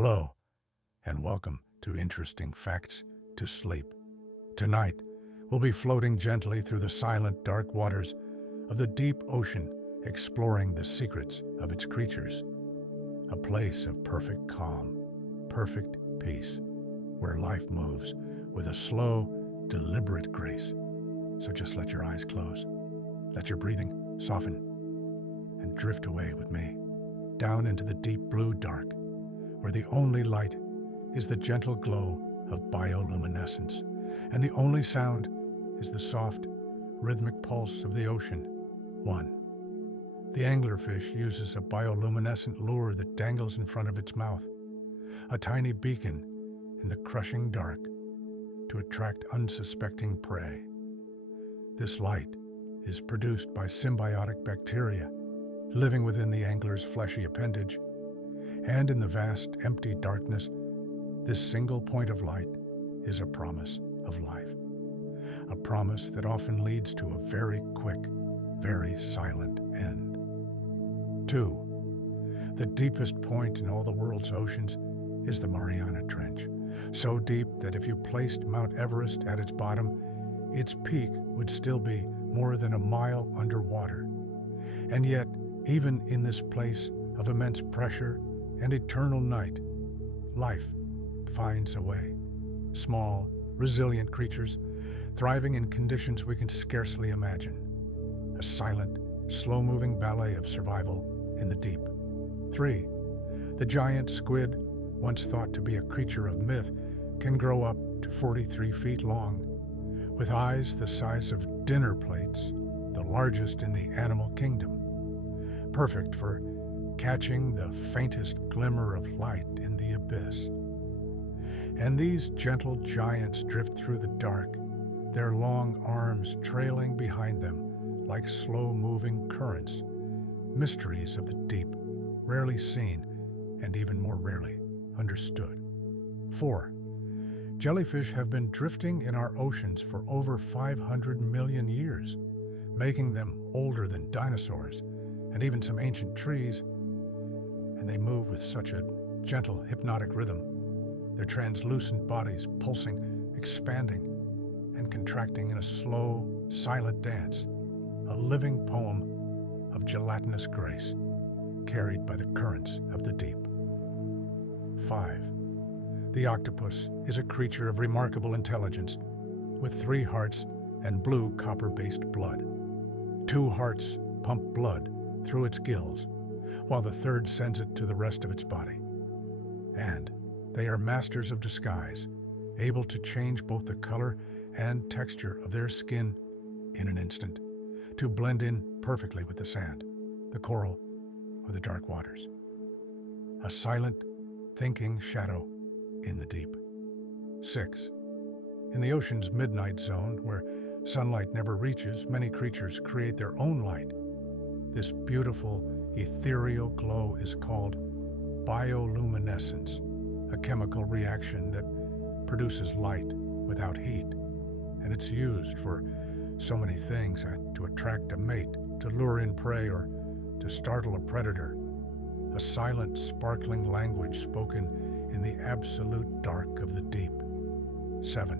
Hello, and welcome to Interesting Facts to Sleep. Tonight, we'll be floating gently through the silent, dark waters of the deep ocean, exploring the secrets of its creatures. A place of perfect calm, perfect peace, where life moves with a slow, deliberate grace. So just let your eyes close, let your breathing soften, and drift away with me, down into the deep blue dark, where the only light is the gentle glow of bioluminescence, and the only sound is the soft, rhythmic pulse of the ocean. 1. The anglerfish uses a bioluminescent lure that dangles in front of its mouth, a tiny beacon in the crushing dark to attract unsuspecting prey. This light is produced by symbiotic bacteria living within the angler's fleshy appendage, and in the vast, empty darkness, this single point of light is a promise of life. A promise that often leads to a very quick, very silent end. 2. The deepest point in all the world's oceans is the Mariana Trench, so deep that if you placed Mount Everest at its bottom, its peak would still be more than a mile underwater. And yet, even in this place of immense pressure and eternal night, life finds a way. Small, resilient creatures, thriving in conditions we can scarcely imagine. A silent, slow-moving ballet of survival in the deep. 3. The giant squid, once thought to be a creature of myth, can grow up to 43 feet long, with eyes the size of dinner plates, the largest in the animal kingdom. Perfect for catching the faintest glimmer of light in the abyss. And these gentle giants drift through the dark, their long arms trailing behind them like slow-moving currents, mysteries of the deep, rarely seen and even more rarely understood. 4. Jellyfish have been drifting in our oceans for over 500 million years, making them older than dinosaurs and even some ancient trees, and they move with such a gentle, hypnotic rhythm, their translucent bodies pulsing, expanding, and contracting in a slow, silent dance, a living poem of gelatinous grace, carried by the currents of the deep. 5. The octopus is a creature of remarkable intelligence, with 3 hearts and blue copper-based blood. 2 hearts pump blood through its gills, while the third sends it to the rest of its body. And they are masters of disguise, able to change both the color and texture of their skin in an instant, to blend in perfectly with the sand, the coral, or the dark waters. A silent, thinking shadow in the deep. 6. In the ocean's midnight zone, where sunlight never reaches, many creatures create their own light. This beautiful, ethereal glow is called bioluminescence, a chemical reaction that produces light without heat. And it's used for so many things, to attract a mate, to lure in prey, or to startle a predator. A silent, sparkling language spoken in the absolute dark of the deep. 7.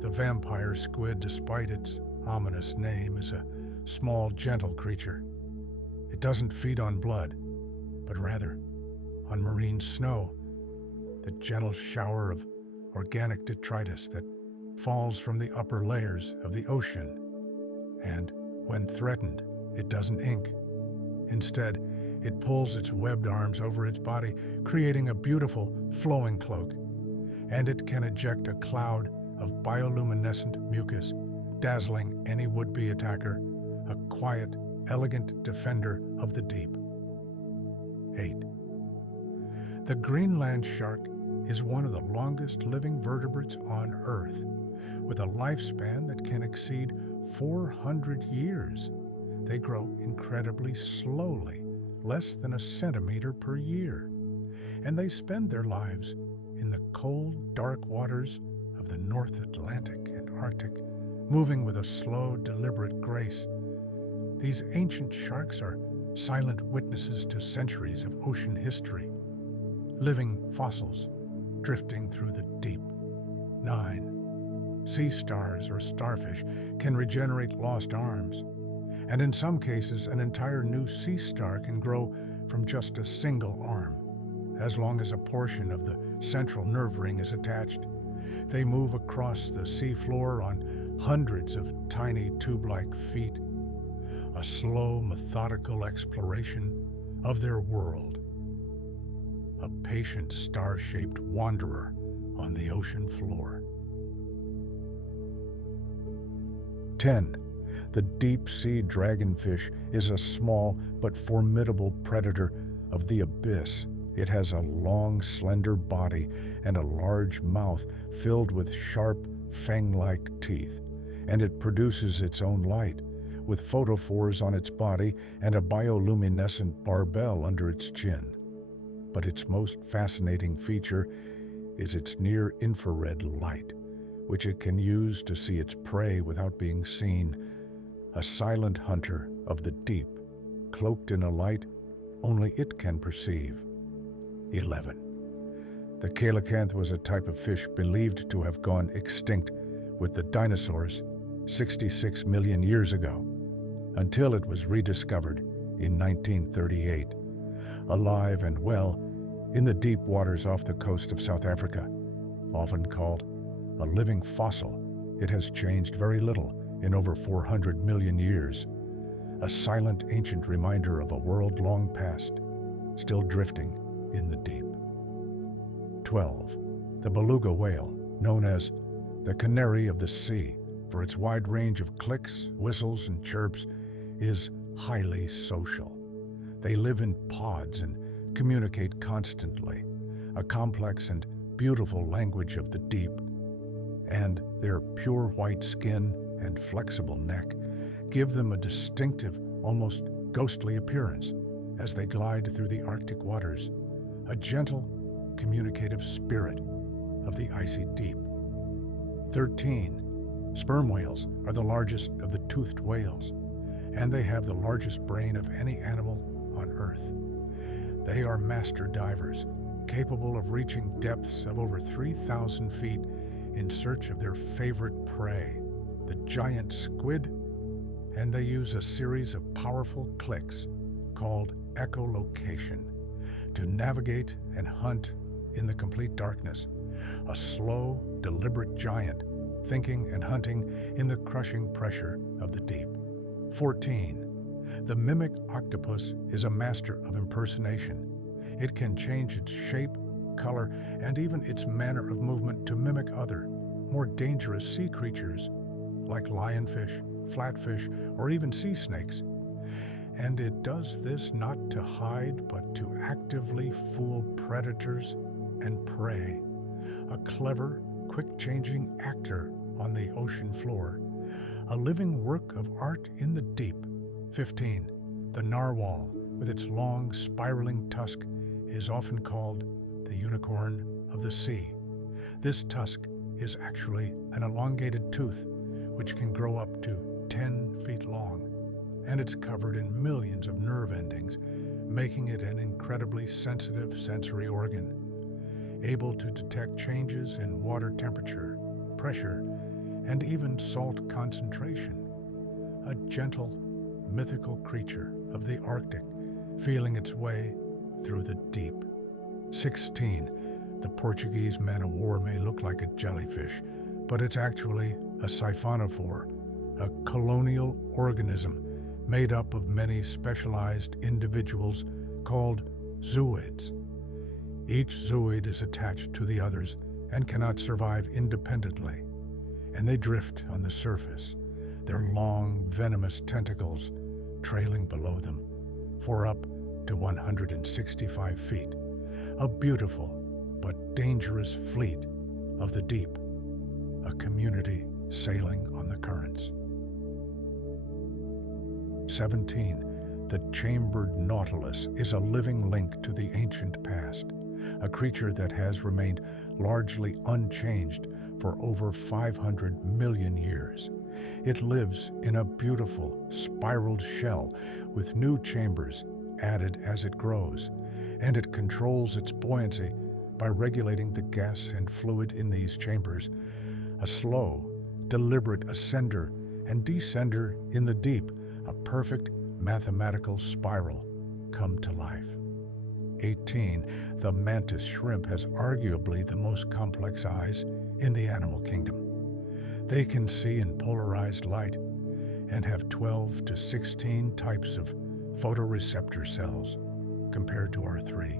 The vampire squid, despite its ominous name, is a small, gentle creature. It doesn't feed on blood, but rather on marine snow, the gentle shower of organic detritus that falls from the upper layers of the ocean. And when threatened, it doesn't ink. Instead, it pulls its webbed arms over its body, creating a beautiful, flowing cloak. And it can eject a cloud of bioluminescent mucus, dazzling any would-be attacker, a quiet, elegant defender of the deep. 8. The Greenland shark is one of the longest living vertebrates on Earth, with a lifespan that can exceed 400 years. They grow incredibly slowly, less than a centimeter per year, and they spend their lives in the cold, dark waters of the North Atlantic and Arctic, moving with a slow, deliberate grace. These ancient sharks are silent witnesses to centuries of ocean history, living fossils drifting through the deep. 9. Sea stars or starfish can regenerate lost arms, and in some cases an entire new sea star can grow from just a single arm, as long as a portion of the central nerve ring is attached. They move across the seafloor on hundreds of tiny tube-like feet, a slow, methodical exploration of their world. A patient star-shaped wanderer on the ocean floor. 10. The deep-sea dragonfish is a small but formidable predator of the abyss. It has a long, slender body and a large mouth filled with sharp, fang-like teeth, and it produces its own light, with photophores on its body and a bioluminescent barbel under its chin. But its most fascinating feature is its near-infrared light, which it can use to see its prey without being seen, a silent hunter of the deep, cloaked in a light only it can perceive. 11. The coelacanth was a type of fish believed to have gone extinct with the dinosaurs 66 million years ago, until it was rediscovered in 1938, alive and well in the deep waters off the coast of South Africa. Often called a living fossil, it has changed very little in over 400 million years, a silent ancient reminder of a world long past, still drifting in the deep. 12. The beluga whale, known as the canary of the sea for its wide range of clicks, whistles, and chirps, is highly social. They live in pods and communicate constantly, a complex and beautiful language of the deep, and their pure white skin and flexible neck give them a distinctive, almost ghostly appearance as they glide through the Arctic waters, a gentle, communicative spirit of the icy deep. 13. Sperm whales are the largest of the toothed whales, and they have the largest brain of any animal on Earth. They are master divers, capable of reaching depths of over 3,000 feet in search of their favorite prey, the giant squid, and they use a series of powerful clicks called echolocation to navigate and hunt in the complete darkness, a slow, deliberate giant thinking and hunting in the crushing pressure of the deep. 14. The mimic octopus is a master of impersonation. It can change its shape, color, and even its manner of movement to mimic other, more dangerous sea creatures like lionfish, flatfish, or even sea snakes. And it does this not to hide, but to actively fool predators and prey. A clever, quick-changing actor on the ocean floor, a living work of art in the deep. 15. The narwhal, with its long, spiraling tusk, is often called the unicorn of the sea. This tusk is actually an elongated tooth, which can grow up to 10 feet long, and it's covered in millions of nerve endings, making it an incredibly sensitive sensory organ, able to detect changes in water temperature, pressure, and even salt concentration. A gentle, mythical creature of the Arctic, feeling its way through the deep. 16. The Portuguese man-o-war may look like a jellyfish, but it's actually a siphonophore, a colonial organism made up of many specialized individuals called zooids. Each zooid is attached to the others and cannot survive independently, and they drift on the surface, their long, venomous tentacles trailing below them for up to 165 feet, a beautiful but dangerous fleet of the deep, a community sailing on the currents. 17. The chambered nautilus is a living link to the ancient past, a creature that has remained largely unchanged for over 500 million years. It lives in a beautiful, spiraled shell with new chambers added as it grows, and it controls its buoyancy by regulating the gas and fluid in these chambers. A slow, deliberate ascender and descender in the deep, a perfect mathematical spiral come to life. 18. The mantis shrimp has arguably the most complex eyes in the animal kingdom. They can see in polarized light and have 12 to 16 types of photoreceptor cells compared to our 3.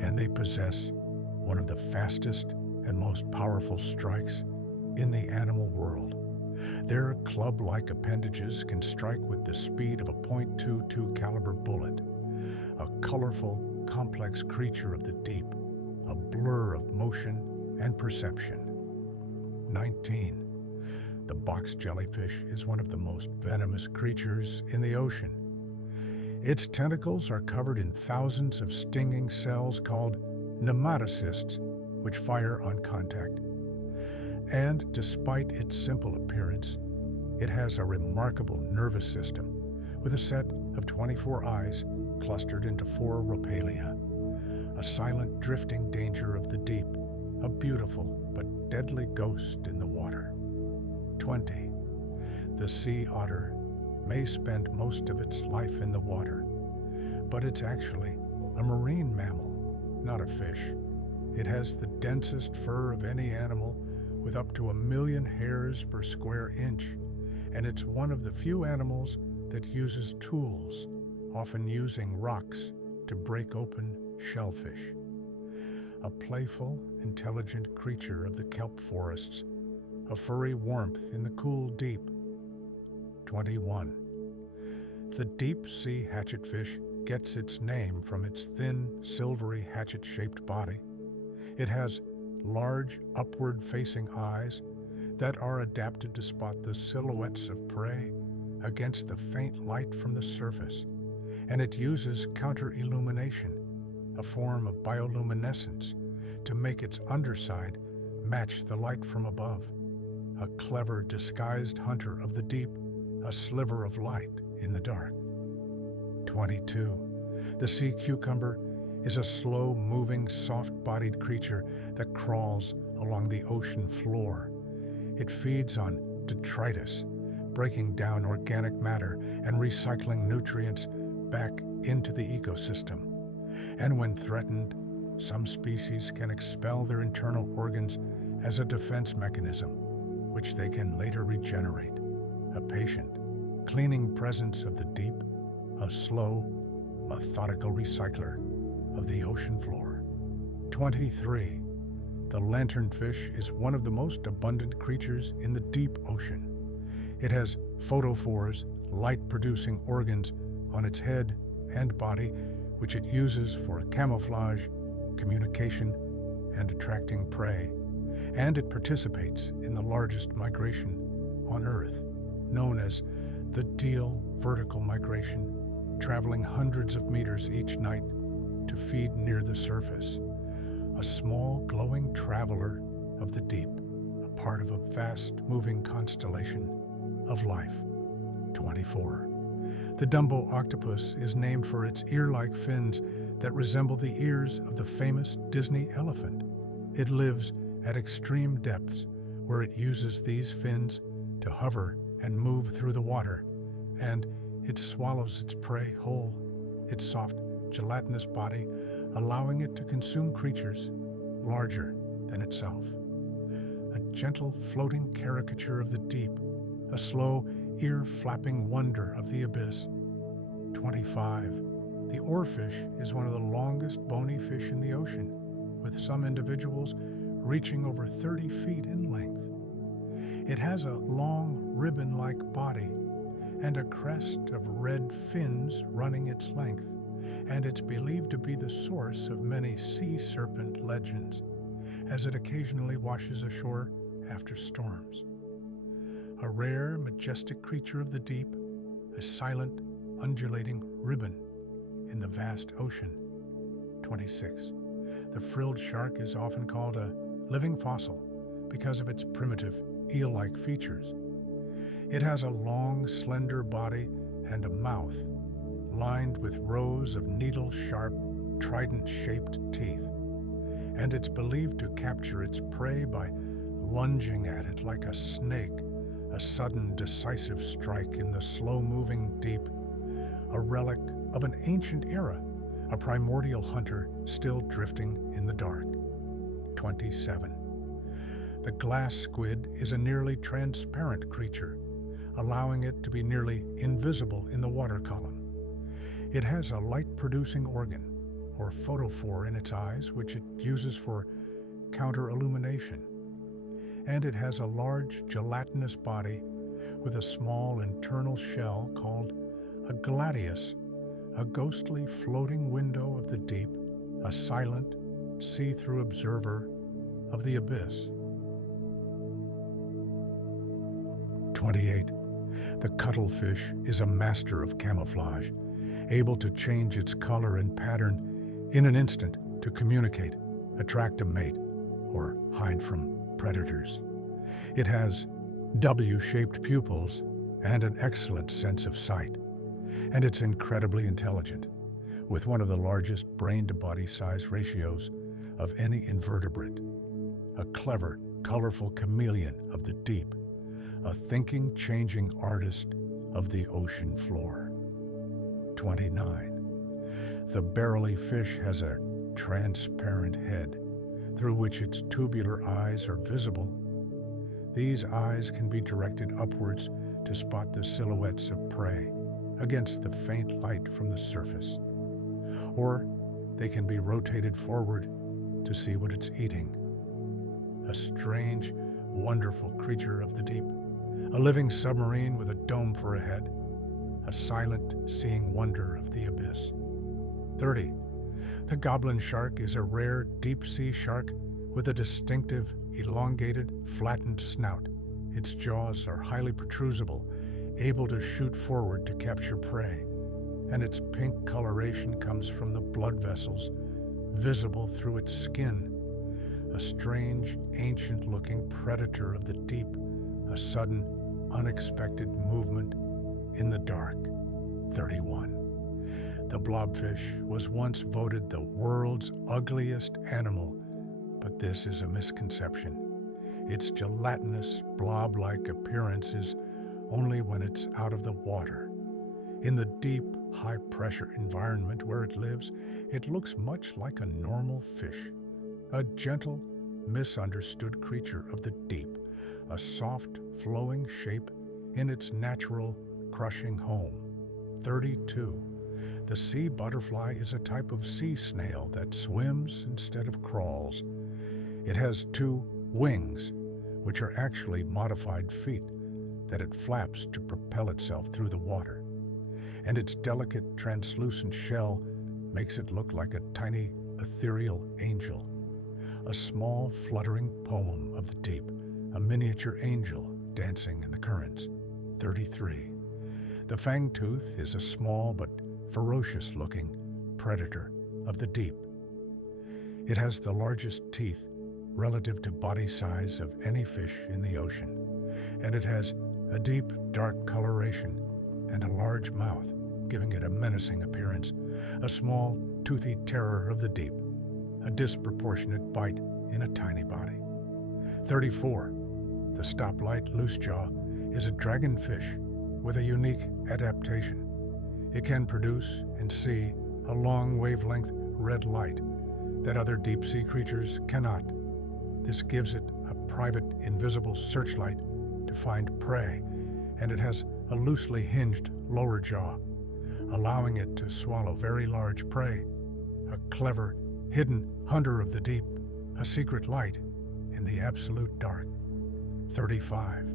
And they possess one of the fastest and most powerful strikes in the animal world. Their club-like appendages can strike with the speed of a .22 caliber bullet, a colorful, complex creature of the deep, a blur of motion and perception. 19. The box jellyfish is one of the most venomous creatures in the ocean. Its tentacles are covered in thousands of stinging cells called nematocysts, which fire on contact. And despite its simple appearance, it has a remarkable nervous system with a set of 24 eyes clustered into 4 rhopalia, a silent drifting danger of the deep, a beautiful but deadly ghost in the water. 20. The sea otter may spend most of its life in the water, but it's actually a marine mammal, not a fish. It has the densest fur of any animal, with up to 1 million hairs per square inch, and it's one of the few animals that uses tools, often using rocks to break open shellfish. A playful, intelligent creature of the kelp forests, a furry warmth in the cool deep. 21. The deep-sea hatchetfish gets its name from its thin, silvery hatchet-shaped body. It has large, upward-facing eyes that are adapted to spot the silhouettes of prey against the faint light from the surface, and it uses counter-illumination, a form of bioluminescence, to make its underside match the light from above. A clever, disguised hunter of the deep, a sliver of light in the dark. 22. The sea cucumber is a slow-moving, soft-bodied creature that crawls along the ocean floor. It feeds on detritus, breaking down organic matter and recycling nutrients back into the ecosystem. And when threatened, some species can expel their internal organs as a defense mechanism, which they can later regenerate. A patient, cleaning presence of the deep, a slow, methodical recycler of the ocean floor. 23. The lanternfish is one of the most abundant creatures in the deep ocean. It has photophores, light-producing organs, on its head and body, which it uses for camouflage, communication, and attracting prey. And it participates in the largest migration on Earth, known as the Deal vertical migration, traveling hundreds of meters each night to feed near the surface. A small, glowing traveler of the deep, a part of a vast, moving constellation of life. 24. The Dumbo octopus is named for its ear-like fins that resemble the ears of the famous Disney elephant. It lives at extreme depths, where it uses these fins to hover and move through the water, and it swallows its prey whole, its soft, gelatinous body, allowing it to consume creatures larger than itself. A gentle, floating caricature of the deep, a slow, ear-flapping wonder of the abyss. 25. The oarfish is one of the longest bony fish in the ocean, with some individuals reaching over 30 feet in length. It has a long, ribbon-like body and a crest of red fins running its length, and it's believed to be the source of many sea serpent legends, as it occasionally washes ashore after storms. A rare, majestic creature of the deep, a silent, undulating ribbon in the vast ocean. 26. The frilled shark is often called a living fossil because of its primitive, eel-like features. It has a long, slender body and a mouth lined with rows of needle-sharp, trident-shaped teeth, and it's believed to capture its prey by lunging at it like a snake, a sudden decisive strike in the slow-moving deep, a relic of an ancient era, a primordial hunter still drifting in the dark. 27. The glass squid is a nearly transparent creature, allowing it to be nearly invisible in the water column. It has a light-producing organ, or photophore, in its eyes, which it uses for counter-illumination. And it has a large gelatinous body with a small internal shell called a gladius, a ghostly floating window of the deep, a silent, see-through observer of the abyss. 28. The cuttlefish is a master of camouflage, able to change its color and pattern in an instant to communicate, attract a mate, or hide from predators. It has W-shaped pupils and an excellent sense of sight, and it's incredibly intelligent, with one of the largest brain-to-body size ratios of any invertebrate. A clever, colorful chameleon of the deep, a thinking, changing artist of the ocean floor. 29. The barrelly fish has a transparent head through which its tubular eyes are visible. These eyes can be directed upwards to spot the silhouettes of prey against the faint light from the surface, or they can be rotated forward to see what it's eating. A strange, wonderful creature of the deep, a living submarine with a dome for a head, a silent, seeing wonder of the abyss. 30. The goblin shark is a rare deep-sea shark with a distinctive, elongated, flattened snout. Its jaws are highly protrusible, able to shoot forward to capture prey, and its pink coloration comes from the blood vessels visible through its skin. A strange, ancient-looking predator of the deep, a sudden, unexpected movement in the dark. 31. The blobfish was once voted the world's ugliest animal, but this is a misconception. Its gelatinous, blob-like appearance is only when it's out of the water. In the deep, high-pressure environment where it lives, it looks much like a normal fish, a gentle, misunderstood creature of the deep, a soft, flowing shape in its natural, crushing home. 32. The sea butterfly is a type of sea snail that swims instead of crawls. It has 2 wings, which are actually modified feet that it flaps to propel itself through the water. And its delicate, translucent shell makes it look like a tiny, ethereal angel. A small, fluttering poem of the deep, a miniature angel dancing in the currents. 33. The fangtooth is a small but ferocious-looking predator of the deep. It has the largest teeth relative to body size of any fish in the ocean, and it has a deep, dark coloration and a large mouth, giving it a menacing appearance, a small, toothy terror of the deep, a disproportionate bite in a tiny body. 34. The stoplight loosejaw is a dragonfish with a unique adaptation. It can produce and see a long wavelength red light that other deep-sea creatures cannot. This gives it a private, invisible searchlight to find prey, and it has a loosely hinged lower jaw, allowing it to swallow very large prey. A clever, hidden hunter of the deep, a secret light in the absolute dark. 35.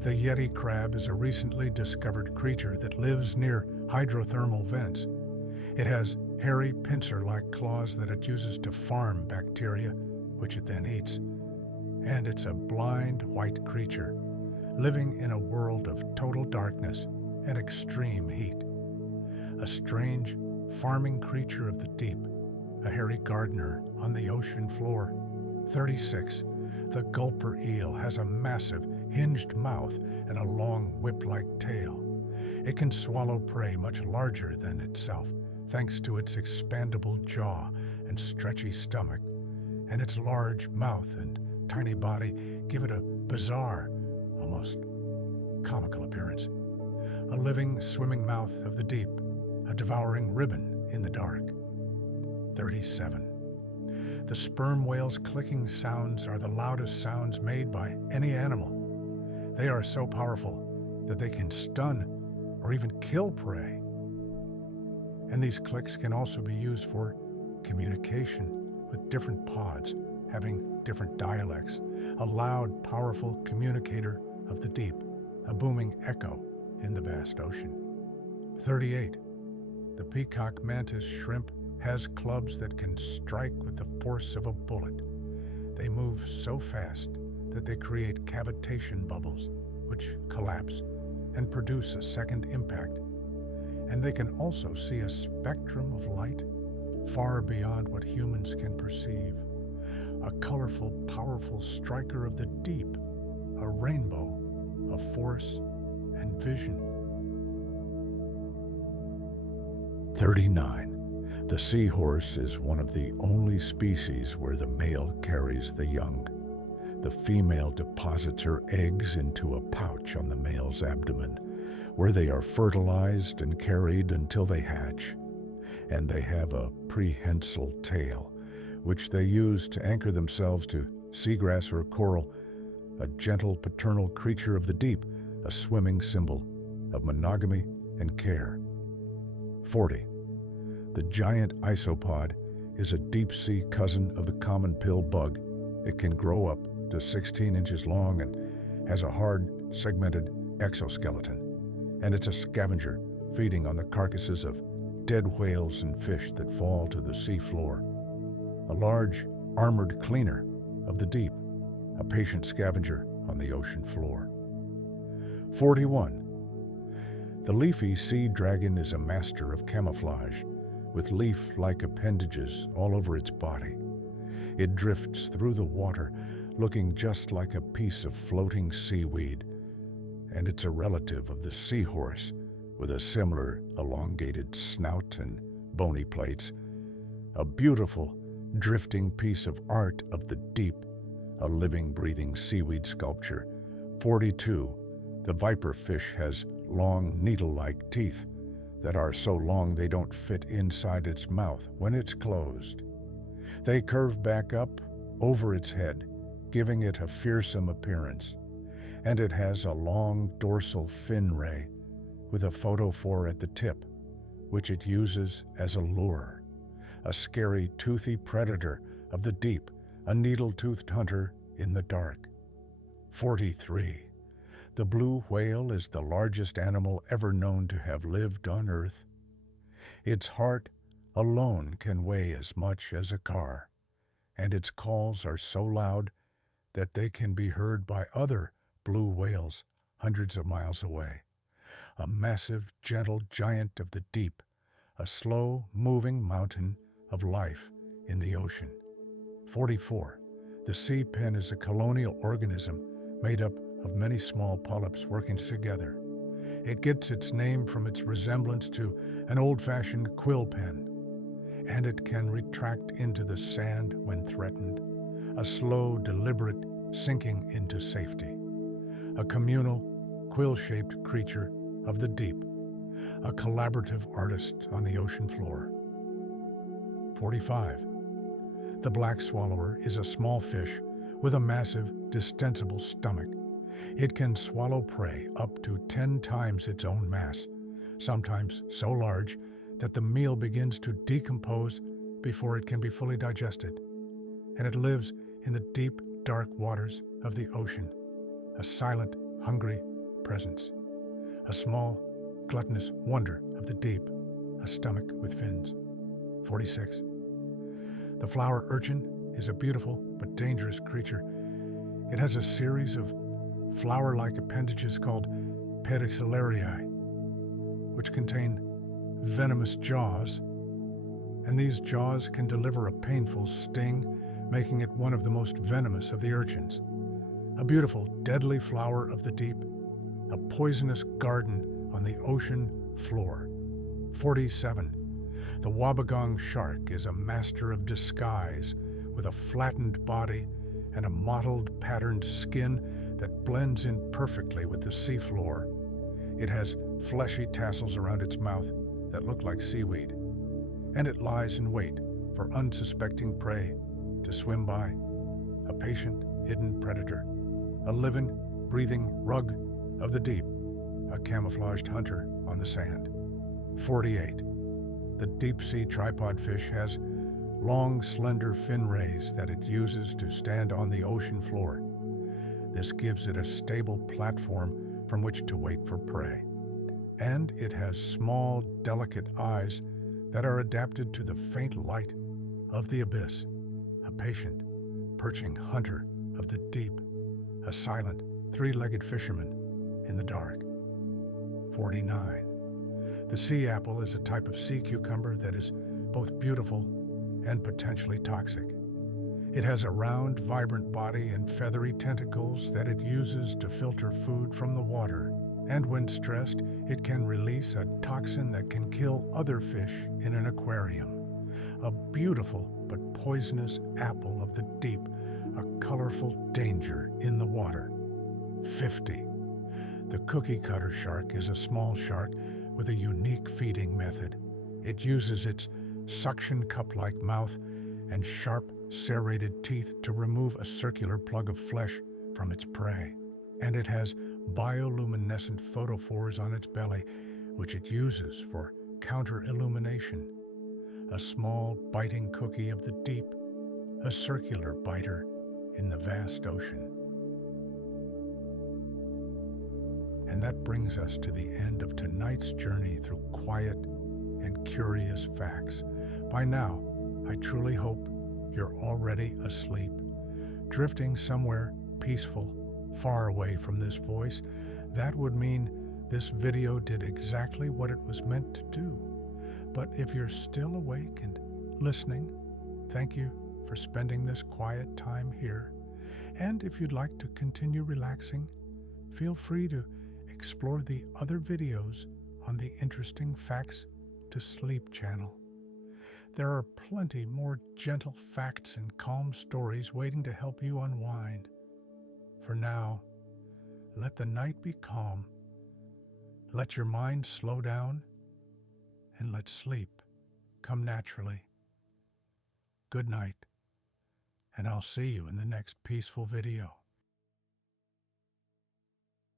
The yeti crab is a recently discovered creature that lives near hydrothermal vents. It has hairy pincer-like claws that it uses to farm bacteria, which it then eats. And it's a blind white creature, living in a world of total darkness and extreme heat. A strange, farming creature of the deep, a hairy gardener on the ocean floor. 36. The gulper eel has a massive, hinged mouth and a long whip-like tail. It can swallow prey much larger than itself thanks to its expandable jaw and stretchy stomach, and its large mouth and tiny body give it a bizarre, almost comical appearance. A living, swimming mouth of the deep, a devouring ribbon in the dark. 37. The sperm whale's clicking sounds are the loudest sounds made by any animal. They are so powerful that they can stun or even kill prey. And these clicks can also be used for communication with different pods having different dialects. A loud, powerful communicator of the deep, a booming echo in the vast ocean. 38. The peacock mantis shrimp has clubs that can strike with the force of a bullet. They move so fast that they create cavitation bubbles, which collapse and produce a second impact. And they can also see a spectrum of light far beyond what humans can perceive. A colorful, powerful striker of the deep, a rainbow of force and vision. 39. The seahorse is one of the only species where the male carries the young. The female deposits her eggs into a pouch on the male's abdomen, where they are fertilized and carried until they hatch. And they have a prehensile tail, which they use to anchor themselves to seagrass or coral, a gentle paternal creature of the deep, a swimming symbol of monogamy and care. 40. The giant isopod is a deep-sea cousin of the common pill bug. It can grow up to 16 inches long and has a hard, segmented exoskeleton. And it's a scavenger, feeding on the carcasses of dead whales and fish that fall to the sea floor. A large, armored cleaner of the deep, a patient scavenger on the ocean floor. 41. The leafy sea dragon is a master of camouflage, with leaf-like appendages all over its body. It drifts through the water, looking just like a piece of floating seaweed, and it's a relative of the seahorse, with a similar elongated snout and bony plates. A beautiful, drifting piece of art of the deep, a living, breathing seaweed sculpture. 42. The viper fish has long, needle-like teeth that are so long they don't fit inside its mouth when it's closed. They curve back up over its head, giving it a fearsome appearance. And it has a long dorsal fin ray with a photophore at the tip, which it uses as a lure. A scary, toothy predator of the deep, a needle-toothed hunter in the dark. 43. The blue whale is the largest animal ever known to have lived on Earth. Its heart alone can weigh as much as a car, and its calls are so loud that they can be heard by other blue whales hundreds of miles away. A massive, gentle giant of the deep, a slow-moving mountain of life in the ocean. 44. The sea pen is a colonial organism made up of many small polyps working together. It gets its name from its resemblance to an old-fashioned quill pen, and it can retract into the sand when threatened, a slow, deliberate sinking into safety. A communal, quill-shaped creature of the deep, a collaborative artist on the ocean floor. 45. The black swallower is a small fish with a massive, distensible stomach. It can swallow prey up to 10 times its own mass, sometimes so large that the meal begins to decompose before it can be fully digested. And it lives in the deep, dark waters of the ocean, a silent, hungry presence, a small, gluttonous wonder of the deep, a stomach with fins. 46. The flower urchin is a beautiful but dangerous creature. It has a series of flower-like appendages called pedicellariae, which contain venomous jaws, and these jaws can deliver a painful sting, making it one of the most venomous of the urchins. A beautiful, deadly flower of the deep, a poisonous garden on the ocean floor. 47. The wobbegong shark is a master of disguise with a flattened body and a mottled, patterned skin that blends in perfectly with the seafloor. It has fleshy tassels around its mouth that look like seaweed, and it lies in wait for unsuspecting prey to swim by. A patient, hidden predator, a living, breathing rug of the deep, a camouflaged hunter on the sand. 48. The deep-sea tripod fish has long, slender fin rays that it uses to stand on the ocean floor. This gives it a stable platform from which to wait for prey. And it has small, delicate eyes that are adapted to the faint light of the abyss. A patient, perching hunter of the deep, a silent, three-legged fisherman in the dark. 49. The sea apple is a type of sea cucumber that is both beautiful and potentially toxic. It has a round, vibrant body and feathery tentacles that it uses to filter food from the water. And when stressed, it can release a toxin that can kill other fish in an aquarium. A beautiful but poisonous apple of the deep, a colorful danger in the water. 50. The cookie cutter shark is a small shark with a unique feeding method. It uses its suction cup-like mouth and sharp, serrated teeth to remove a circular plug of flesh from its prey. And it has bioluminescent photophores on its belly, which it uses for counter-illumination. A small, biting cookie of the deep, a circular biter in the vast ocean. And that brings us to the end of tonight's journey through quiet and curious facts. By now, I truly hope you're already asleep, drifting somewhere peaceful, far away from this voice. That would mean this video did exactly what it was meant to do. But if you're still awake and listening, thank you for spending this quiet time here. And if you'd like to continue relaxing, feel free to explore the other videos on the Interesting Facts to Sleep channel. There are plenty more gentle facts and calm stories waiting to help you unwind. For now, let the night be calm, let your mind slow down, and let sleep come naturally. Good night, and I'll see you in the next peaceful video.